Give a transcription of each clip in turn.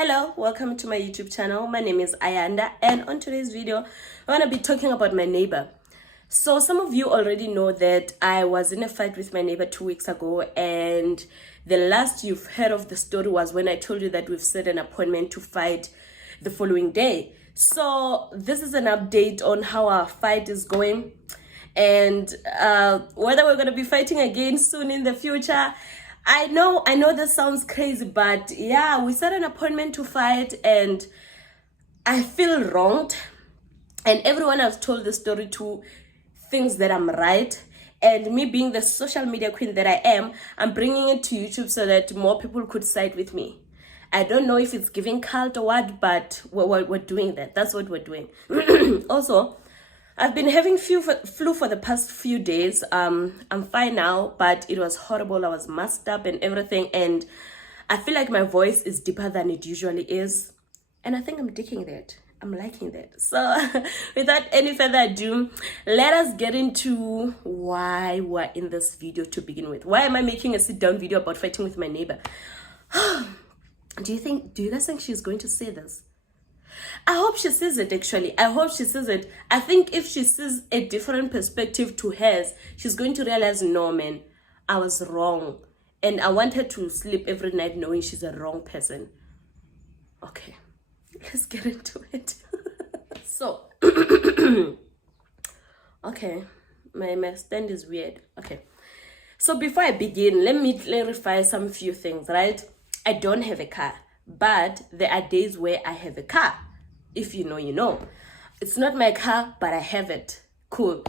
Hello, welcome to my YouTube channel. My name is Ayanda, and on today's video, I'm going to be talking about my neighbor. So some of you already know that I was in a fight with my neighbor 2 weeks ago, and the last you've heard of the story was when I told you that we've set an appointment to fight the following day. So this is an update on how our fight is going and whether we're going to be fighting again soon in the future. I know this sounds crazy, but yeah, we set an appointment to fight and I feel wronged. And everyone I've told the story to thinks that I'm right. And me being the social media queen that I am, I'm bringing it to YouTube so that more people could side with me. I don't know if it's giving cult or what, but we're doing that. That's what we're doing. Also, I've been having flu for the past few days. I'm fine now, but it was horrible. I was masked up and everything, and I feel like my voice is deeper than it usually is. And I think I'm digging that. I'm liking that. So without any further ado, let us get into why we're in this video to begin with. Why am I making a sit-down video about fighting with my neighbor? Do you guys think she's going to say this? I hope she sees it, actually. I hope she sees it. I think if she sees a different perspective to hers, she's going to realize, no, man, I was wrong. And I want her to sleep every night knowing she's a wrong person. Okay, let's get into it. So, okay, my stand is weird. Okay, so before I begin, let me clarify some few things, right? I don't have a car, but there are days where I have a car. If you know, you know. It's not my car, but I have it. Cool.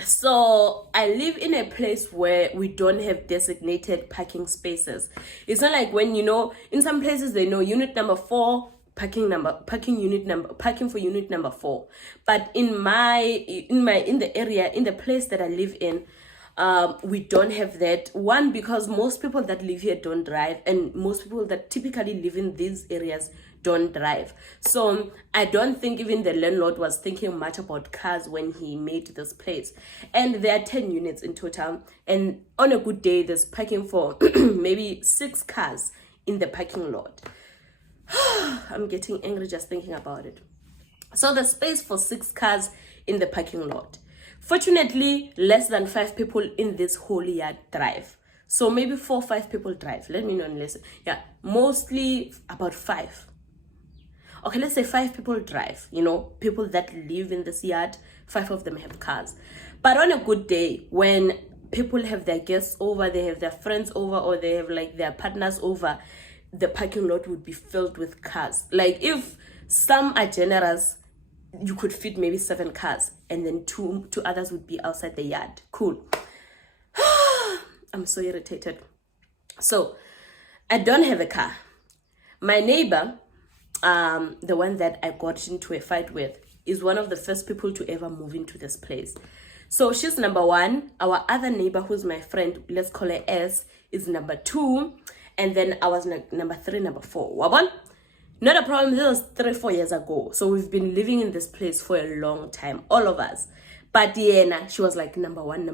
So I live in a place where we don't have designated parking spaces. It's not like when, you know, in some places they know unit number 4, parking for unit number 4. But in the place that I live in, we don't have that. One, because most people that live here don't drive, and most people that typically live in these areas don't drive. So I don't think even the landlord was thinking much about cars when he made this place. And there are 10 units in total, and on a good day there's parking for maybe 6 cars in the parking lot. I'm getting angry just thinking about it. So there's space for 6 cars in the parking lot. Fortunately, less than 5 people in this whole yard drive. So maybe 4 or 5 people drive. Let me know and listen. Yeah, mostly about 5. Okay, let's say 5 people drive. You know, people that live in this yard, 5 of them have cars. But on a good day, when people have their guests over, they have their friends over, or they have like their partners over, the parking lot would be filled with cars. Like if some are generous, you could fit maybe 7 cars, and then two others would be outside the yard. Cool. I'm so irritated. So I don't have a car. My neighbor, the one that I got into a fight with, is one of the first people to ever move into this place. So she's number 1. Our other neighbor, who's my friend, let's call her S, is number 2, and then I was number 3, number 4. Wabon? Not a problem. This was 3-4 years ago. So we've been living in this place for a long time, all of us. But yeah, she was like number one.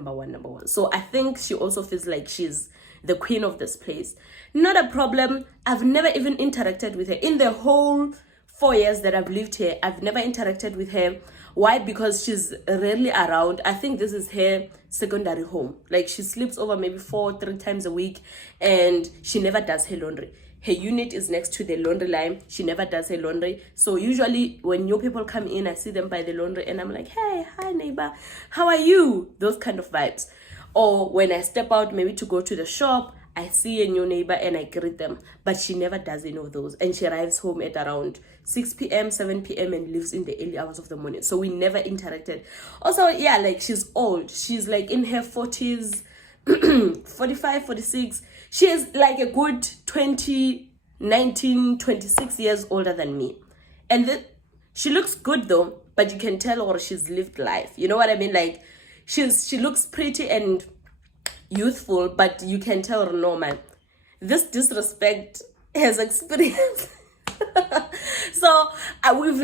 So I think she also feels like she's the queen of this place. Not a problem. I've never even interacted with her. In the whole 4 years that I've lived here, I've never interacted with her. Why? Because she's rarely around. I think this is her secondary home. Like she sleeps over maybe 3 times a week, and she never does her laundry. Her unit is next to the laundry line. She never does her laundry. So usually when new people come in, I see them by the laundry and I'm like, hey, hi neighbor, how are you? Those kind of vibes. Or when I step out maybe to go to the shop, I see a new neighbor and I greet them. But she never does any of those. And she arrives home at around 6 p.m., 7 p.m. and lives in the early hours of the morning. So we never interacted. Also, yeah, like she's old. She's like in her 40s, 45, 46. She is like a good 26 years older than me. And she looks good though, but you can tell or she's lived life. You know what I mean? Like she looks pretty and youthful, but you can tell her, no man, this disrespect has experience. So I've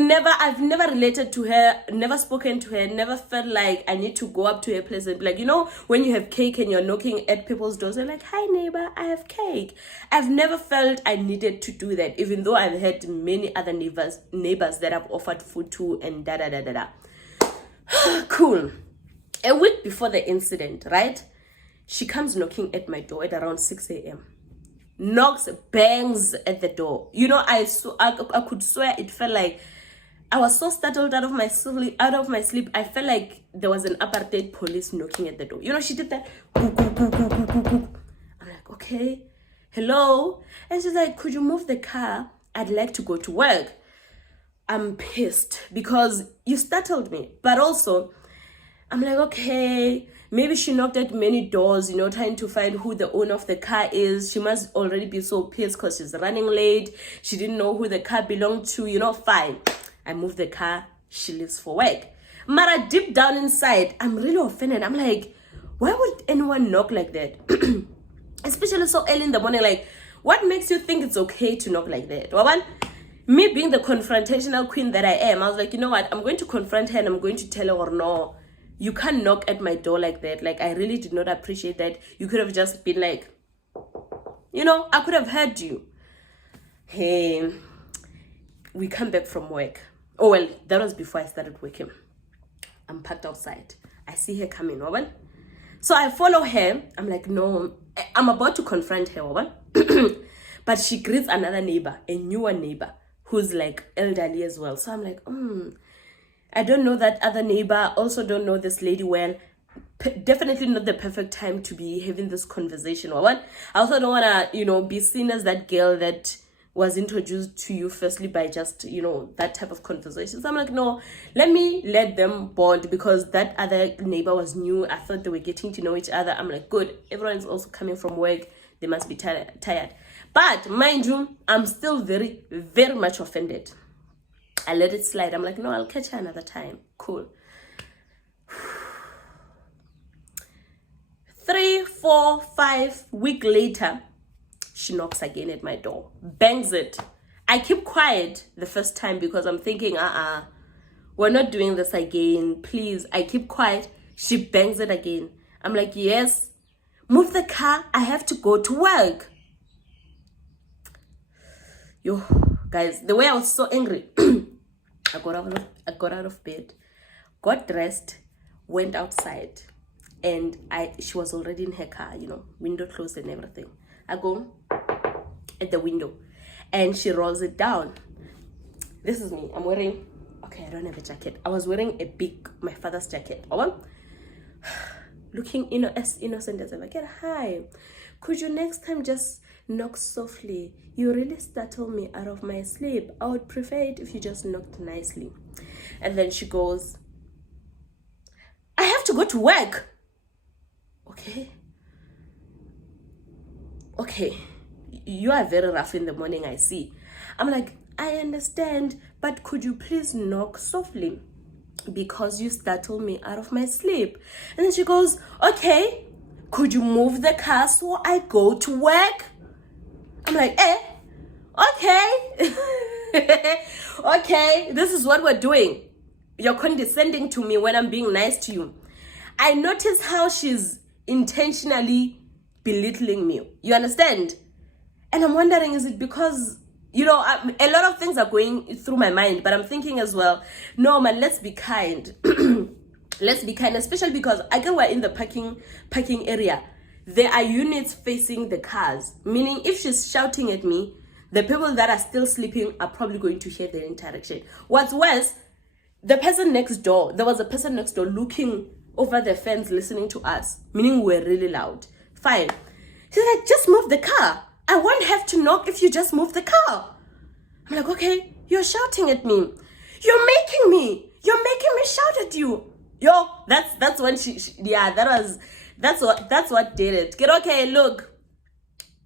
never related to her, never spoken to her, never felt like I need to go up to her place and be like, when you have cake and you're knocking at people's doors, they're like, hi neighbor, I have cake. I've never felt I needed to do that, even though I've had many other neighbors that I've offered food to and da da da da da. Cool. A week before the incident, right? She comes knocking at my door at around 6 a.m. Knocks, bangs at the door. I could swear it felt like I was so startled out of my sleep. I felt like there was an apartheid police knocking at the door. She did that. I'm like, okay, hello. And she's like, could you move the car? I'd like to go to work. I'm pissed because you startled me. But also, I'm like, okay, maybe she knocked at many doors, trying to find who the owner of the car is. She must already be so pissed because she's running late. She didn't know who the car belonged to, fine. I move the car. She leaves for work. Mara, deep down inside, I'm really offended. I'm like, why would anyone knock like that? Especially so early in the morning. Like, what makes you think it's okay to knock like that? Waban? Me being the confrontational queen that I am, I was like, you know what? I'm going to confront her and I'm going to tell her, or no, you can't knock at my door like that. Like, I really did not appreciate that. You could have just been like, I could have heard you. Hey, we come back from work. Oh, well, that was before I started working. I'm parked outside. I see her coming, woman. So I follow her. I'm like, no, I'm about to confront her, woman. But she greets another neighbor, a newer neighbor, who's like elderly as well. So I'm like, I don't know that other neighbor, also don't know this lady well. Definitely not the perfect time to be having this conversation. I also don't want to, be seen as that girl that was introduced to you firstly by just, that type of conversation. So I'm like, no, let them bond, because that other neighbor was new. I thought they were getting to know each other. I'm like, good. Everyone's also coming from work. They must be tired. But mind you, I'm still very, very much offended. I let it slide. I'm like, no, I'll catch her another time. Cool. 3, 4, 5 weeks later, she knocks again at my door. Bangs it. I keep quiet the first time because I'm thinking, we're not doing this again. Please. I keep quiet. She bangs it again. I'm like, yes. Move the car. I have to go to work. Yo, guys, the way I was so angry. I got out of bed, got dressed, went outside, and she was already in her car, window closed and everything. I go at the window, and she rolls it down. This is me. I'm wearing, I don't have a jacket. I was wearing my father's jacket. Looking as innocent as ever. Get, hi, could you next time just knock softly? You really startle me out of my sleep. I would prefer it if you just knocked nicely. And then she goes, I have to go to work. Okay, you are very rough in the morning, I see. I'm like, I understand, but could you please knock softly, because you startle me out of my sleep. And then she goes, okay, could you move the car so I go to work? I'm like, okay. Okay, this is what we're doing. You're condescending to me when I'm being nice to you. I notice how she's intentionally belittling me. You understand? And I'm wondering, is it because, a lot of things are going through my mind, but I'm thinking as well, no, man, let's be kind. Let's be kind, especially because again, we're in the parking area. There are units facing the cars, meaning if she's shouting at me, the people that are still sleeping are probably going to hear the interaction. What's worse, there was a person next door looking over the fence listening to us, meaning we're really loud. Fine. She's like, just move the car. I won't have to knock if you just move the car. I'm like, okay, you're shouting at me. You're making me shout at you. Yo, that's when that's what did it. Get, okay, look,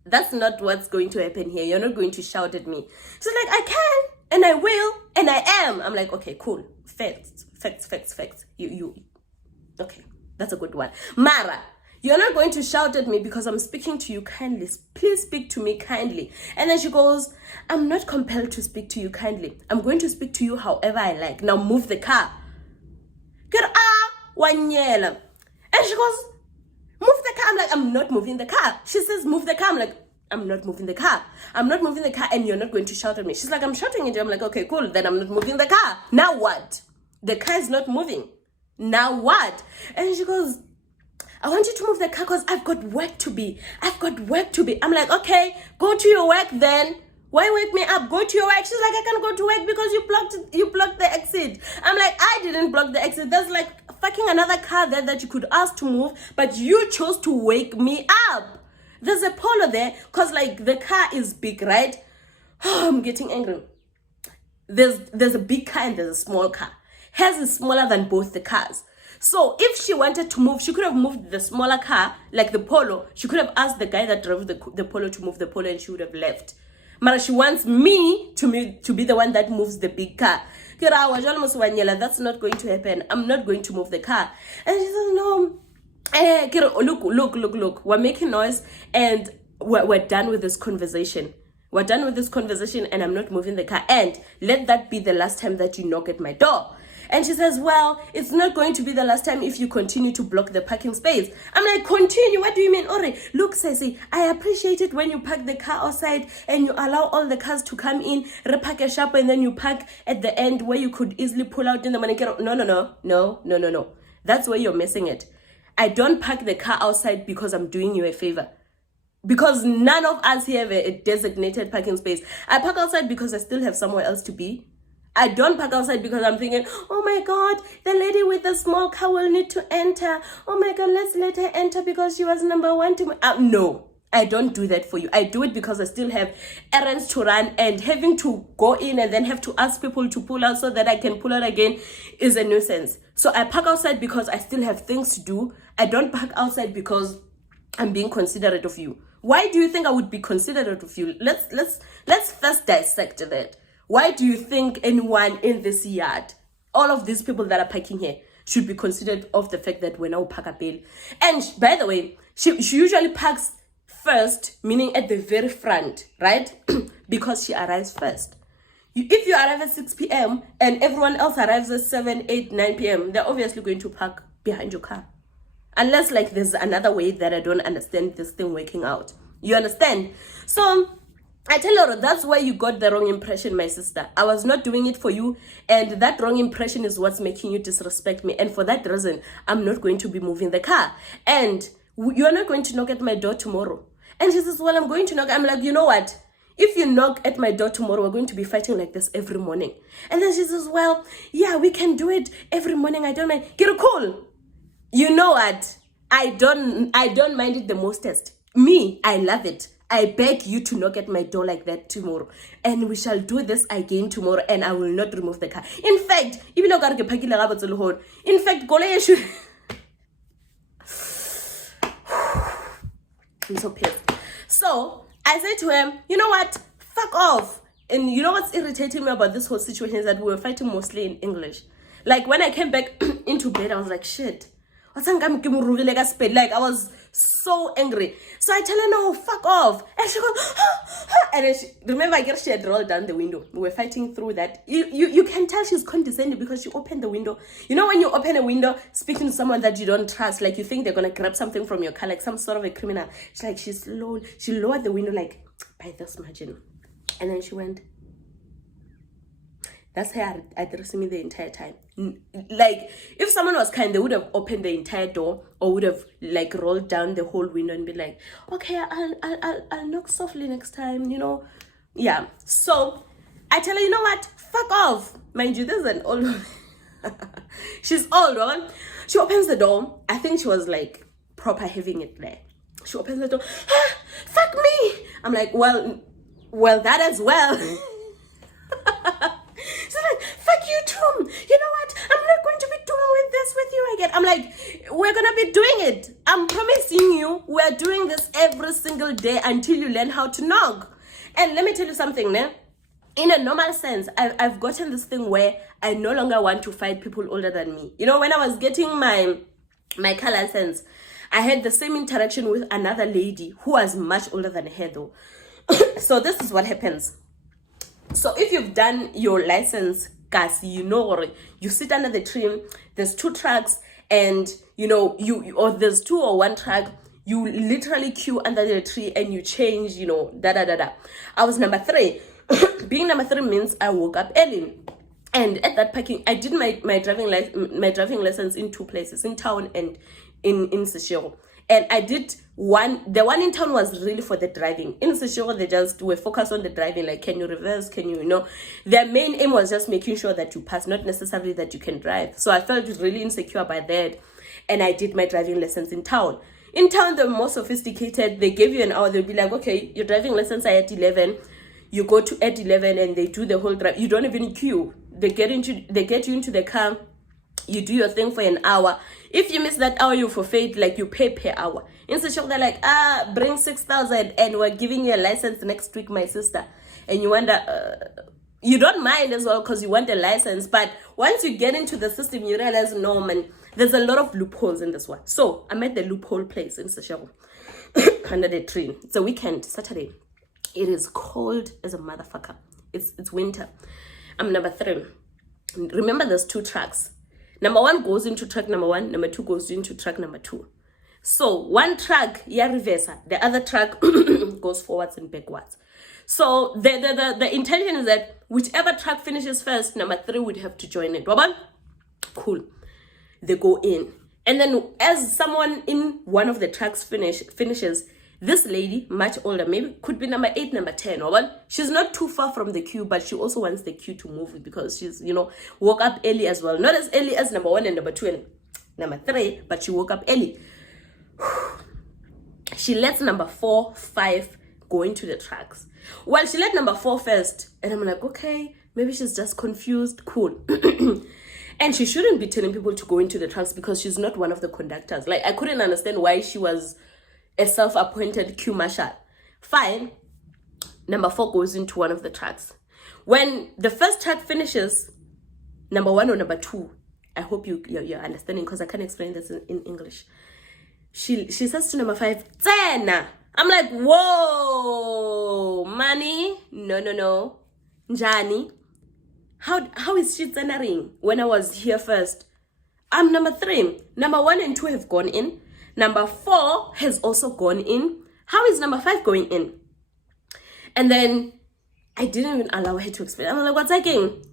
that's not what's going to happen here. You're not going to shout at me. She's like, I can, and I will, and I am. I'm like, okay, cool. Facts. You. Okay, that's a good one. Mara, you're not going to shout at me because I'm speaking to you kindly. Please speak to me kindly. And then she goes, I'm not compelled to speak to you kindly. I'm going to speak to you however I like. Now move the car. And she goes, move the car. I'm like, I'm not moving the car. She says, move the car. I'm like, I'm not moving the car. I'm not moving the car, and you're not going to shout at me. She's like, I'm shouting at you. I'm like, okay, cool. Then I'm not moving the car. Now what? The car is not moving. Now what? And she goes, I want you to move the car because I've got work to be. I'm like, okay, go to your work then. Why wake me up? Go to your work. She's like, I can't go to work because you blocked the exit. I'm like, I didn't block the exit. There's like fucking another car there that you could ask to move, but you chose to wake me up. There's a Polo there because like the car is big, right? I'm getting angry. There's a big car and there's a small car. Hers is smaller than both the cars. So if she wanted to move, she could have moved the smaller car, like the Polo. She could have asked the guy that drove the Polo to move the Polo, and she would have left. But she wants me to be the one that moves the big car. That's not going to happen. I'm not going to move the car. And she says, no. Look. We're making noise, and we're done with this conversation. And I'm not moving the car. And let that be the last time that you knock at my door. And she says, well, it's not going to be the last time if you continue to block the parking space. I'm like, continue? What do you mean? Ore, look, Ceci, I appreciate it when you park the car outside and you allow all the cars to come in, repark a shop, and then you park at the end where you could easily pull out in the morning. No. That's where you're missing it. I don't park the car outside because I'm doing you a favor. Because none of us here have a designated parking space. I park outside because I still have somewhere else to be. I don't park outside because I'm thinking, oh my God, the lady with the small car will need to enter. Oh my God, let's let her enter because she was number one to... No, I don't do that for you. I do it because I still have errands to run, and having to go in and then have to ask people to pull out so that I can pull out again is a nuisance. So I park outside because I still have things to do. I don't park outside because I'm being considerate of you. Why do you think I would be considerate of you? Let's first dissect that. Why do you think anyone in this yard, all of these people that are parking here, should be considered of the fact that we're now park a bill? And by the way, she usually parks first, meaning at the very front, right? Because she arrives first. If you arrive at 6 p.m. and everyone else arrives at 7, 8, 9 p.m., they're obviously going to park behind your car. Unless like there's another way that I don't understand this thing working out. You understand? So I tell you, that's why you got the wrong impression, my sister. I was not doing it for you, and that wrong impression is what's making you disrespect me. And for that reason, I'm not going to be moving the car. And you're not going to knock at my door tomorrow. And she says, well, I'm going to knock. I'm like, you know what? If you knock at my door tomorrow, we're going to be fighting like this every morning. And then she says, well, yeah, we can do it every morning. I don't mind. Get a call. You know what? I don't mind it the mostest. Me, I love it. I beg you to knock at my door like that tomorrow. And we shall do this again tomorrow, and I will not remove the car. In fact, should... I'm so pissed. So I said to him, you know what? Fuck off. And you know what's irritating me about this whole situation is that we were fighting mostly in English. Like when I came back into bed, I was like, shit. Like I was so angry. So I tell her, no, fuck off. And she goes, and then remember, I guess she had rolled down the window. We were fighting through that. You can tell she's condescending because she opened the window. You know when you open a window, speaking to someone that you don't trust, like you think they're gonna grab something from your car, like some sort of a criminal. She's like, she lowered the window like by this margin. And then she went. That's her addressing me the entire time. Like, if someone was kind, they would have opened the entire door or would have, like, rolled down the whole window and be like, okay, I'll knock softly next time, you know? Yeah. So, I tell her, you know what? Fuck off. Mind you, there's an old woman. She's old, right? She opens the door. I think she was, like, proper having it there. She opens the door. Fuck me. I'm like, well, that as well. She's like, fuck you too. You know what? I'm not going to be doing this with you again. I'm like, we're going to be doing it. I'm promising you, we're doing this every single day until you learn how to knock. And let me tell you something, ne? In a normal sense, I've gotten this thing where I no longer want to fight people older than me. You know, when I was getting my car license, I had the same interaction with another lady who was much older than her though. So this is what happens. So if you've done your license, guys, you know, or you sit under the tree, there's 2 trucks, and you know, or there's 2 or 1 truck, you literally queue under the tree and you change, you know, I was number 3. Being number 3 means I woke up early. And at that parking, I did my driving lessons in 2 places, in town and in Seshego. And I did the one in town was really for the driving. In Seshego, they just were focused on the driving, like, can you reverse, can you know. Their main aim was just making sure that you pass, not necessarily that you can drive. So I felt really insecure by that. And I did my driving lessons in town. In town, they're more sophisticated. They gave you an hour. They'll be like, okay, your driving lessons are at 11. You go to at 11 and they do the whole drive. You don't even queue. They get you into the car. You do your thing for an hour. If you miss that hour, you forfeit, like you pay per hour. Instead, they're like, bring 6,000 and we're giving you a license next week, my sister. And you wonder, you don't mind as well because you want a license. But once you get into the system, you realize, no, man, there's a lot of loopholes in this one. So I'm at the loophole place in Seshego under the tree. It's a weekend, Saturday. It is cold as a motherfucker. It's winter. I'm number 3. Remember, there's 2 trucks. Number 1 goes into truck number 1. Number 2 goes into truck number 2. So 1 truck, reverse. The other truck goes forwards and backwards. So the intention is that whichever truck finishes first, number 3 would have to join it. Cool. They go in. And then as someone in one of the trucks finishes, this lady, much older, maybe could be number 8, number 10, or she's not too far from the queue, but she also wants the queue to move because she's, you know, woke up early as well. Not as early as number 1 and number 2 and number 3, but she woke up early. She lets number 4, 5 go into the trucks. Well, she let number 4 first, and I'm like, okay, maybe she's just confused. Cool. And she shouldn't be telling people to go into the trucks because she's not one of the conductors. Like, I couldn't understand why she was a self-appointed queue marshal. Fine. Number 4 goes into one of the trucks. When the first truck finishes, number 1 or number 2, I hope you're understanding because I can't explain this in English. She says to number 5, Tsena. I'm like, whoa, money? No. Njani? How is she tsenering when I was here first? I'm number 3. Number 1 and 2 have gone in. Number 4 has also gone in. How is number 5 going in? And then I didn't even allow her to explain. I'm like, what's again?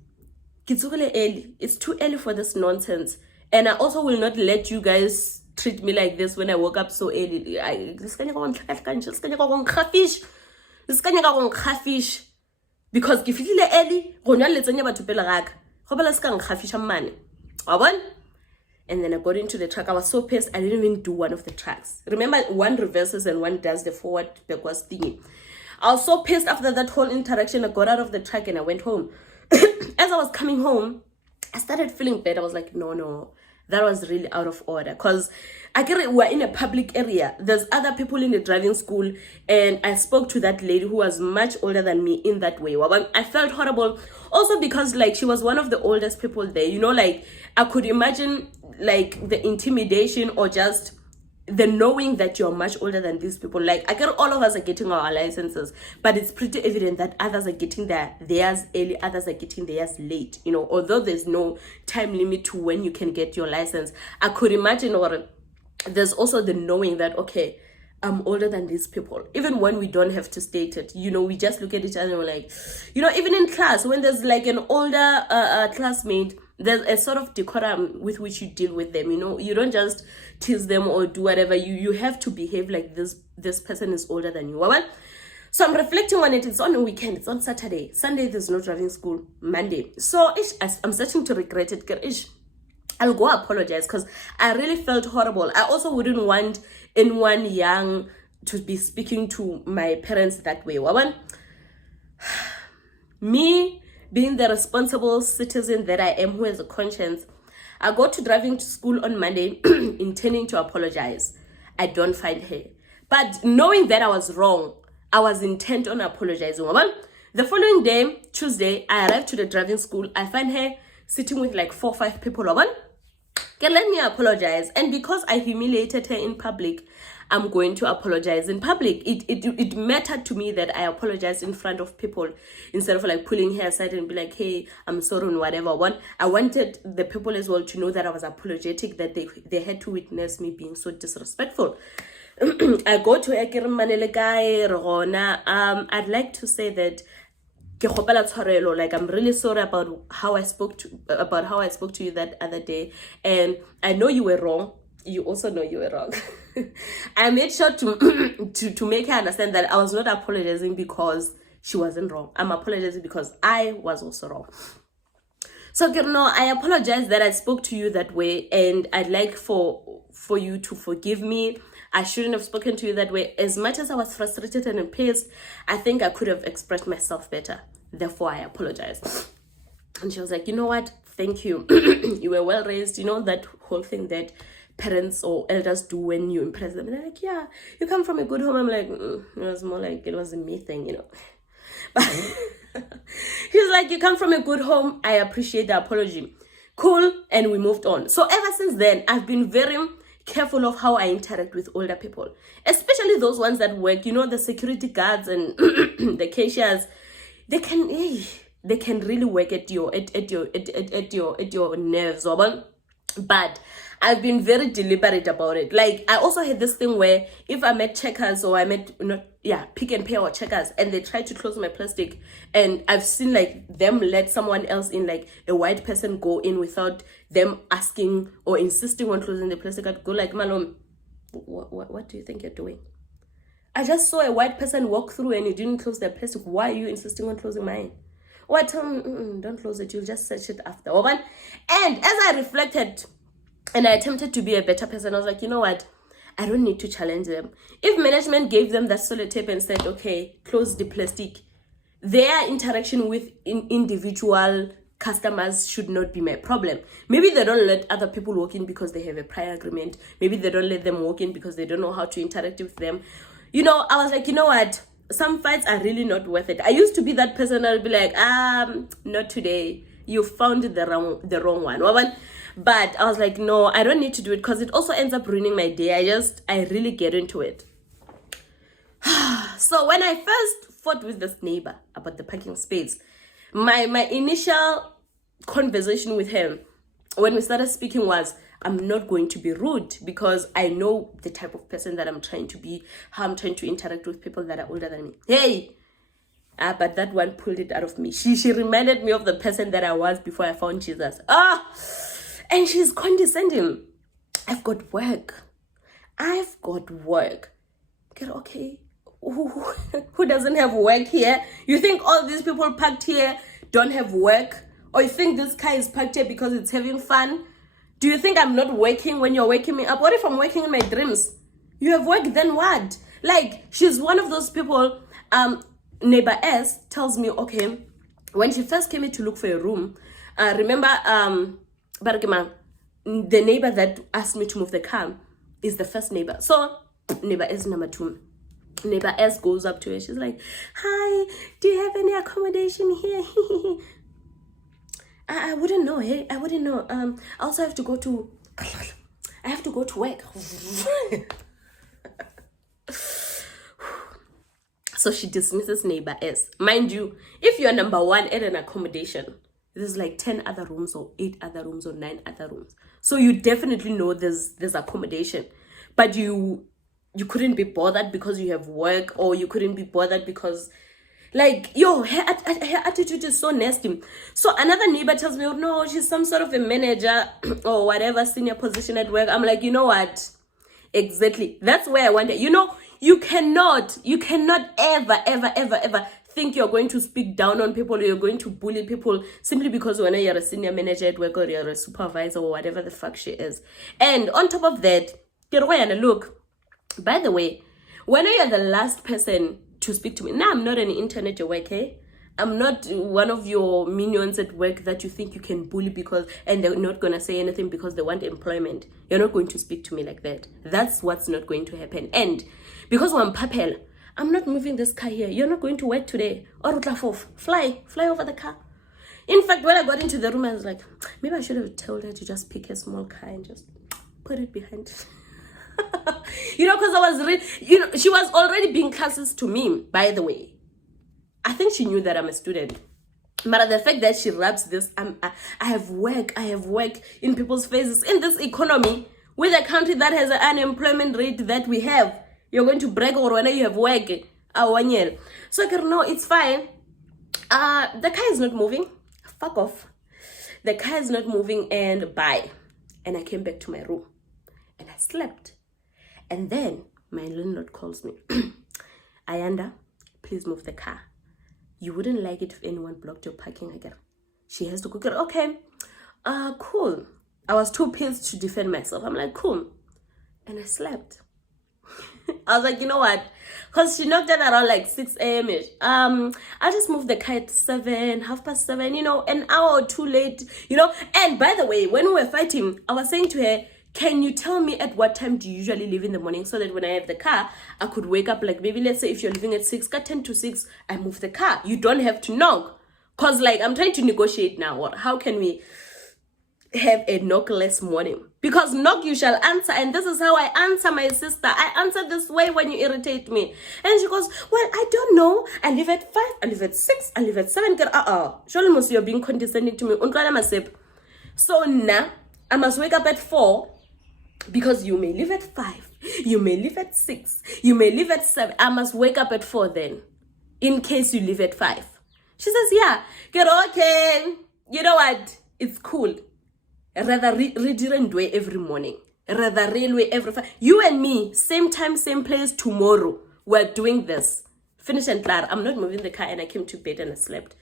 It's too early for this nonsense. And I also will not let you guys treat me like this when I woke up so early. Because if you feel early, and then I got into the truck. I was so pissed, I didn't even do one of the tracks. Remember, 1 reverses and 1 does the forward backwards thingy. I was so pissed after that whole interaction. I got out of the truck and I went home. As I was coming home, I started feeling bad. I was like, no, that was really out of order. Because we're in a public area. There's other people in the driving school. And I spoke to that lady who was much older than me in that way. I felt horrible. Also because, like, she was one of the oldest people there. You know, like, I could imagine, like, the intimidation or just the knowing that you're much older than these people. Like, all of us are getting our licenses, but it's pretty evident that others are getting theirs early, others are getting theirs late. You know, although there's no time limit to when you can get your license, I could imagine, or there's also the knowing that, okay, I'm older than these people. Even when we don't have to state it, you know, we just look at each other and we're like, you know, even in class, when there's like an older classmate, there's a sort of decorum with which you deal with them. You know, you don't just tease them or do whatever. You have to behave like this person is older than you. Well, so I'm reflecting on it. It's on a weekend. It's on Saturday. Sunday, there's no driving school. Monday. So I'm starting to regret it. I'll go apologize because I really felt horrible. I also wouldn't want anyone young to be speaking to my parents that way. Well, me being the responsible citizen that I am, who has a conscience, I go to driving school on Monday intending to apologize. I don't find her. But knowing that I was wrong, I was intent on apologizing. The following day, Tuesday, I arrived to the driving school. I find her sitting with like 4 or 5 people. Okay, let me apologize. And because I humiliated her in public, I'm going to apologize in public. It mattered to me that I apologize in front of people instead of like pulling her aside and be like, hey, I'm sorry and whatever. I wanted the people as well to know that I was apologetic, that they had to witness me being so disrespectful. I go to I'd like to say that like I'm really sorry about how I spoke to you that other day, and I know you were wrong. You also know you were wrong. I made sure to make her understand that I was not apologizing because she wasn't wrong. I'm apologizing because I was also wrong. So, I apologize that I spoke to you that way, and I'd like for you to forgive me. I shouldn't have spoken to you that way. As much as I was frustrated and pissed, I think I could have expressed myself better. Therefore, I apologize. And she was like, you know what? Thank you. You were well raised. You know that whole thing that parents or elders do when you impress them. And they're like, yeah, you come from a good home. I'm like, it was more like it was a me thing, you know. But he's like, you come from a good home. I appreciate the apology. Cool. And we moved on. So ever since then, I've been very careful of how I interact with older people, especially those ones that work, you know, the security guards and the cashiers. They can really work at your nerves, but I've been very deliberate about it. Like, I also had this thing where if I'm at Checkers or I'm at Pick and Pay or Checkers, and they try to close my plastic, and I've seen like them let someone else in, like a white person go in without them asking or insisting on closing the plastic, I'd go like, Malom, what do you think you're doing? I just saw a white person walk through and you didn't close their plastic. Why are you insisting on closing mine? What? Don't close it. You'll just search it after. And as I reflected and I attempted to be a better person, I was like, you know what? I don't need to challenge them. If management gave them that sellotape and said, okay, close the plastic, their interaction with individual customers should not be my problem. Maybe they don't let other people walk in because they have a prior agreement. Maybe they don't let them walk in because they don't know how to interact with them. You know, I was like, you know what? Some fights are really not worth it. I used to be that person. I'll be like, not today. You found the wrong one. But I was like, no, I don't need to do it because it also ends up ruining my day. I really get into it. So when I first fought with this neighbor about the parking space, my initial conversation with him when we started speaking was, I'm not going to be rude because I know the type of person that I'm trying to be, how I'm trying to interact with people that are older than me. Hey! But that one pulled it out of me. She reminded me of the person that I was before I found Jesus. And she's condescending. I've got work. Okay. Who doesn't have work here? You think all these people parked here don't have work? Or you think this car is parked here because it's having fun? Do you think I'm not working when you're waking me up? What if I'm working in my dreams? You have work, then what? Like, she's one of those people. Neighbor S tells me, okay, when she first came in to look for a room, remember, Barakima, the neighbor that asked me to move the car is the first neighbor. So, neighbor S number 2. Neighbor S goes up to her. She's like, hi, do you have any accommodation here? I wouldn't know, hey? I wouldn't know. I also have to go to work. So she dismisses neighbor S. Mind you, if you're number 1 at an accommodation, there's like 10 other rooms or 8 other rooms or 9 other rooms. So you definitely know there's accommodation. But you couldn't be bothered because you have work, or you couldn't be bothered because, like, her attitude is so nasty. So another neighbor tells me, oh, no, she's some sort of a manager or whatever senior position at work. I'm like, you know what? Exactly. That's where I wanted. You know, you cannot ever think you're going to speak down on people, or you're going to bully people simply because when you're a senior manager at work or you're a supervisor or whatever the fuck she is. And on top of that, look, by the way, when you're the last person to speak to me, now I'm not an intern at your work, eh? I'm not one of your minions at work that you think you can bully and they're not going to say anything because they want employment. You're not going to speak to me like that. That's what's not going to happen. And because I'm papel, I'm not moving this car here. You're not going to work today. Or fly over the car. In fact, when I got into the room, I was like, maybe I should have told her to just pick a small car and just put it behind. Because I was she was already being classist to me, by the way. I think she knew that I'm a student. But the fact that she rubs this, I have work in people's faces in this economy with a country that has an unemployment rate that we have. You're going to brag or when you have work. So no, it's fine. The car is not moving. Fuck off. The car is not moving and bye. And I came back to my room and I slept. And then my landlord calls me. Ayanda, please move the car. You wouldn't like it if anyone blocked your parking again. She has to cook it. Okay. Cool. I was too pissed to defend myself. I'm like, cool. And I slept. I was like, you know what? Because she knocked it around like 6 a.m.-ish. I just moved the car at 7, 7:30, an hour or two late, And by the way, when we were fighting, I was saying to her, can you tell me at what time do you usually leave in the morning so that when I have the car, I could wake up, like maybe let's say if you're leaving at 6, 10 to 6, I move the car. You don't have to knock. Because I'm trying to negotiate now. How can we have a knockless morning? Because knock you shall answer, and this is how I answer my sister. I answer this way when you irritate me. And she goes, well, I don't know. I leave at 5, I leave at 6, I leave at 7. Surely you're being condescending to me. So now I must wake up at 4 because you may leave at 5, you may leave at 6, you may leave at 7. I must wake up at 4 then, in case you leave at 5. She says, yeah, get okay. You know what? It's cool. Rather read way every morning. Rather railway every you and me, same time, same place tomorrow. We're doing this. Finish and clear. I'm not moving the car, and I came to bed and I slept.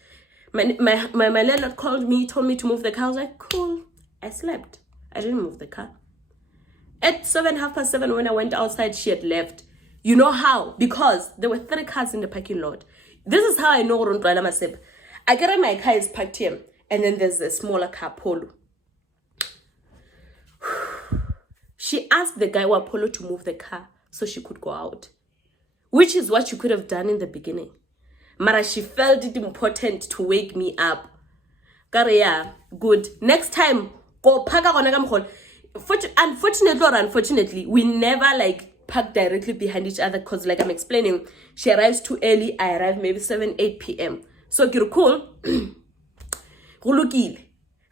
My landlord called me, told me to move the car. I was like, cool. I slept. I didn't move the car. At 7, 7:30, when I went outside, she had left. You know how? Because there were 3 cars in the parking lot. This is how I know I get my car is parked here, and then there's a smaller car, Polo. She asked the guy with Polo to move the car so she could go out, which is what she could have done in the beginning. Mara, she felt it important to wake me up. Yeah, good. Next time, go park on. Unfortunately or unfortunately, we never park directly behind each other because I'm explaining, she arrives too early, I arrive maybe 7, 8 p.m. So you're cool.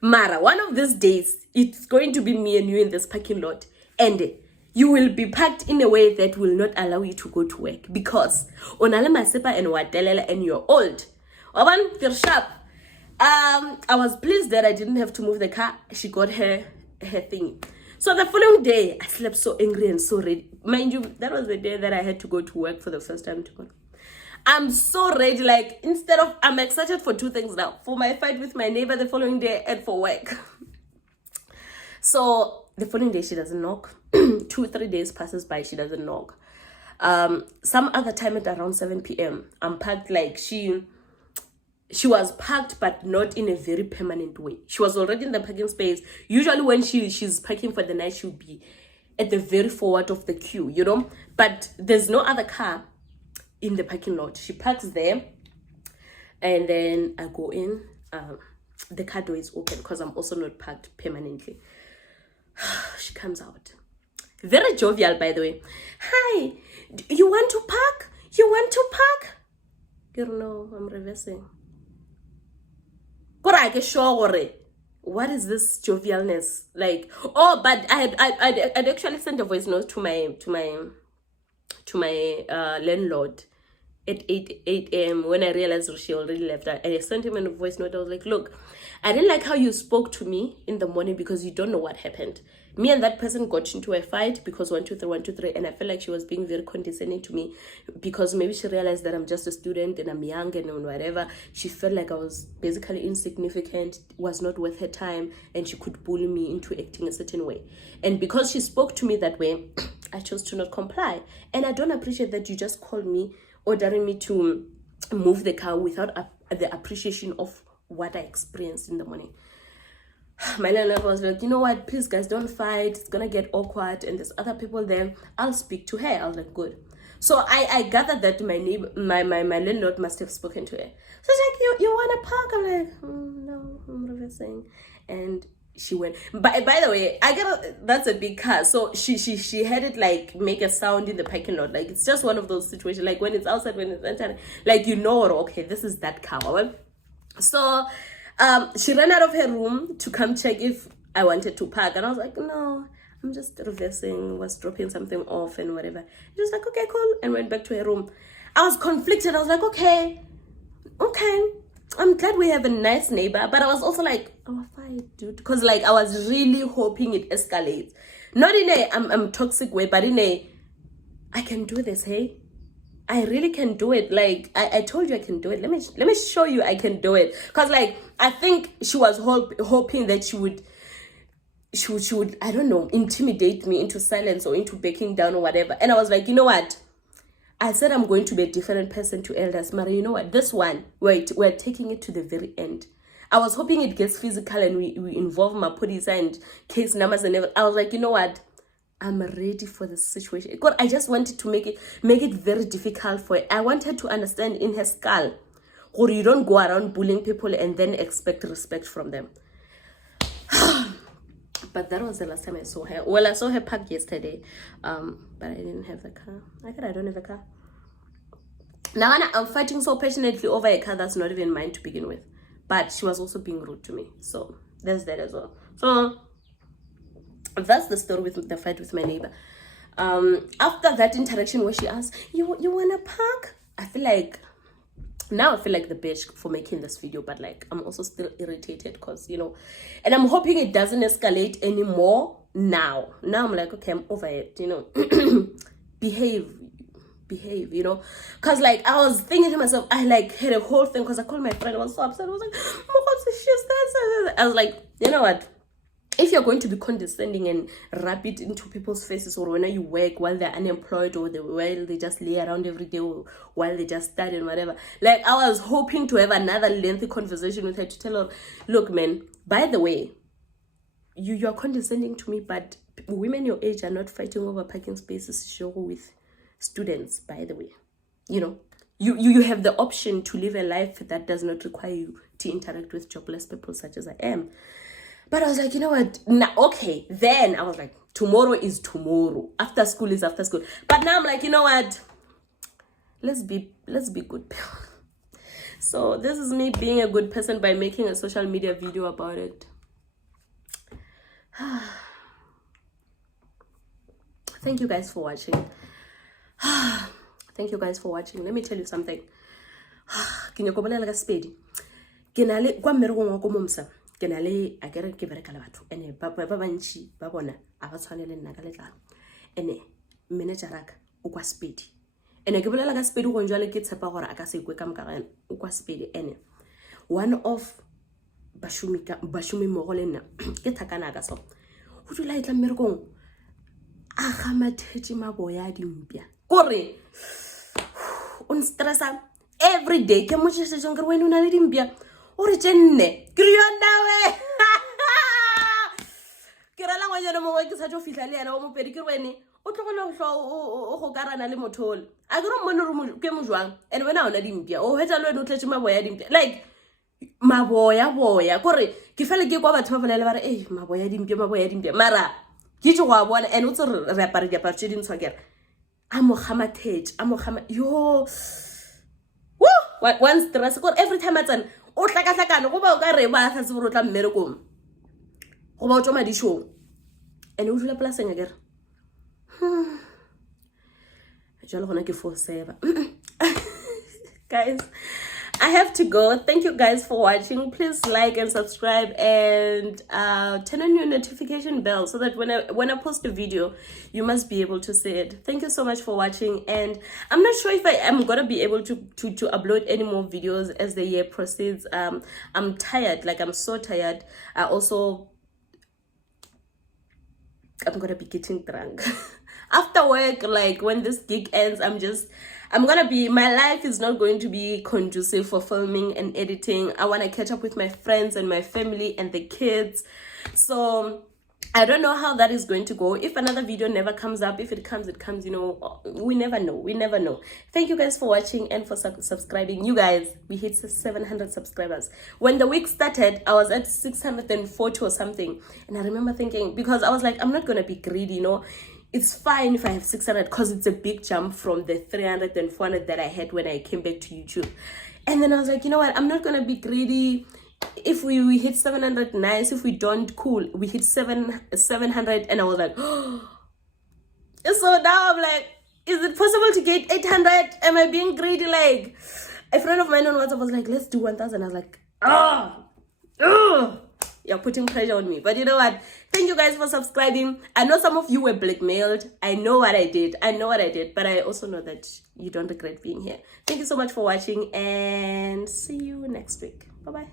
Mara, one of these days, it's going to be me and you in this parking lot. And you will be packed in a way that will not allow you to go to work. Because onale masepa and watelela and you're old. You're sharp. I was pleased that I didn't have to move the car. She got her thing. So the following day, I slept so angry and so ready. Mind you, that was the day that I had to go to work for the first time tomorrow. I'm so ready. I'm excited for 2 things now. For my fight with my neighbor the following day and for work. So the following day, she doesn't knock. 2-3 days passes by, she doesn't knock. Some other time at around 7 p.m., I'm parked she was parked, but not in a very permanent way. She was already in the parking space. Usually when she's parking for the night, she'll be at the very forward of the queue, But there's no other car in the parking lot. She parks there, and then I go in. The car door is open because I'm also not parked permanently. She comes out. Very jovial, by the way. Hi, you want to park? You want to park? Girl, no, I'm reversing. What is this jovialness? But I'd actually sent a voice note to my landlord at 8 a.m. when I realized she already left. I sent him a voice note. I was like, look, I didn't like how you spoke to me in the morning because you don't know what happened. Me and that person got into a fight because 1, 2, 3, 1, 2, 3, and I felt like she was being very condescending to me because maybe she realized that I'm just a student and I'm young and whatever. She felt like I was basically insignificant, was not worth her time, and she could bully me into acting a certain way. And because she spoke to me that way, I chose to not comply. And I don't appreciate that you just called me, ordering me to move the car without the appreciation of what I experienced in the morning. My landlord was like, you know what, please guys, don't fight, it's gonna get awkward and there's other people there, I'll speak to her. I was like, good. So I gathered that my neighbor, my landlord must have spoken to her. So she's like, you want to park? I'm like, no, I'm reversing. And she went. By the way, that's a big car. So she had it like make a sound in the parking lot. Like it's just one of those situations. Like when it's outside, when it's inside, like okay, this is that car. Well, so she ran out of her room to come check if I wanted to park, and I was like, no, I'm just reversing, was dropping something off and whatever. She was like, okay, cool, and went back to her room. I was conflicted. I was like, okay, I'm glad we have a nice neighbor, but I was also like, oh, fine, dude, because like I was really hoping it escalates, not in a I'm toxic way, but in a I can do this, hey, I really can do it. Like I told you I can do it. Let me show you I can do it. Because like I think she was hoping that she would I don't know, intimidate me into silence or into backing down or whatever. And I was like, you know what? I said I'm going to be a different person to elders. Mara, you know what? This one, we're taking it to the very end. I was hoping it gets physical and we involve my police and case numbers and everything. I was like, you know what? I'm ready for this situation. God, I just wanted to make it very difficult for her. I wanted to understand in her skull, or you don't go around bullying people and then expect respect from them. But that was the last time I saw her. Well, I saw her parked yesterday, but I didn't have a car. I don't have a car. Now I'm fighting so passionately over a car that's not even mine to begin with. But she was also being rude to me. So there's that as well. So that's the story with the fight with my neighbor. After that interaction where she asked, you wanna park? I feel like the bitch for making this video, but like I'm also still irritated because, you know, and I'm hoping it doesn't escalate anymore now. Now I'm like, okay, I'm over it, you know. behave, you know, because like I was thinking to myself, I like had a whole thing because I called my friend. I was so upset. I was like, I was like, you know what? If you're going to be condescending and rub it into people's faces, or when you work while they're unemployed, or while they just lay around every day, or while they just study and whatever, like I was hoping to have another lengthy conversation with her to tell her, look, man, by the way, you're condescending to me, but women your age are not fighting over parking spaces show with students, by the way. You know, you have the option to live a life that does not require you to interact with jobless people such as I am. But I was like, you know what? Nah, okay. Then I was like, tomorrow is tomorrow. After school is after school. But now I'm like, you know what? Let's be good people. So this is me being a good person by making a social media video about it. Thank you guys for watching. Thank you guys for watching. Let me tell you something. Ke na le a kere ke bereka le batho ene ba bantši ba bona a ba tshwane le nna ka letlalo ene manager raka o kwa Speedy ene ke bolela ka Speedy go njwale ke tshepa gore a ka se ikwe ka mokagane o kwa Speedy ene one of bashumi mmogo le nna ke thakana ka so go dula itla mmerekong a ga mathetse maboya a dimpia kore on stressa every day ke mo tshetseng ke re wena o na le dimpia ore tenne kriyonawe ke rala ngwanyana mongwe ke sa tlo fihla le yena o mopedi ke wene o tlogole go go karana le mothole a ke re mmone re ke mo jwang ene wena ona dimpia o hetsa le wena o tletse maboya dimpia like maboya kore ke fele ke kwa batho ba bolela ba re maboya dimpia mara ke tlo go bona ene o tse re apare diaparo tse dintshwa kere a mo gama yo one stress kore every time a tsena o tlakatlakane go ba o ka re ba sa se borotla mmerekong go ba o tsoma dishong ene o dula polaseng a kere jalo gona ke for seba. Guys, I have to go. Thank you guys for watching. Please like and subscribe and turn on your notification bell so that when I post a video, you must be able to see it. Thank you so much for watching, and I'm not sure if I am gonna be able to upload any more videos as the year proceeds. I'm tired, like I'm so tired. I'm gonna be getting drunk after work. Like when this gig ends, my life is not going to be conducive for filming and editing. I want to catch up with my friends and my family and the kids. So I don't know how that is going to go. If another video never comes up, if it comes, it comes, you know, we never know. We never know. Thank you guys for watching and for subscribing. You guys, we hit 700 subscribers. When the week started, I was at 640 or something. And I remember thinking, because I was like, I'm not going to be greedy, you know. It's fine if I have 600 because it's a big jump from the 300 and 400 that I had when I came back to YouTube. And then I was like, you know what, I'm not going to be greedy. If we hit 700, nice. If we don't, cool. We hit 700 and I was like, oh. So now I'm like, is it possible to get 800? Am I being greedy? Like, a friend of mine on WhatsApp was like, let's do 1,000. I was like, you're putting pressure on me. But you know what? Thank you guys for subscribing. I know some of you were blackmailed. I know what I did. But I also know that you don't regret being here. Thank you so much for watching and see you next week. Bye-bye.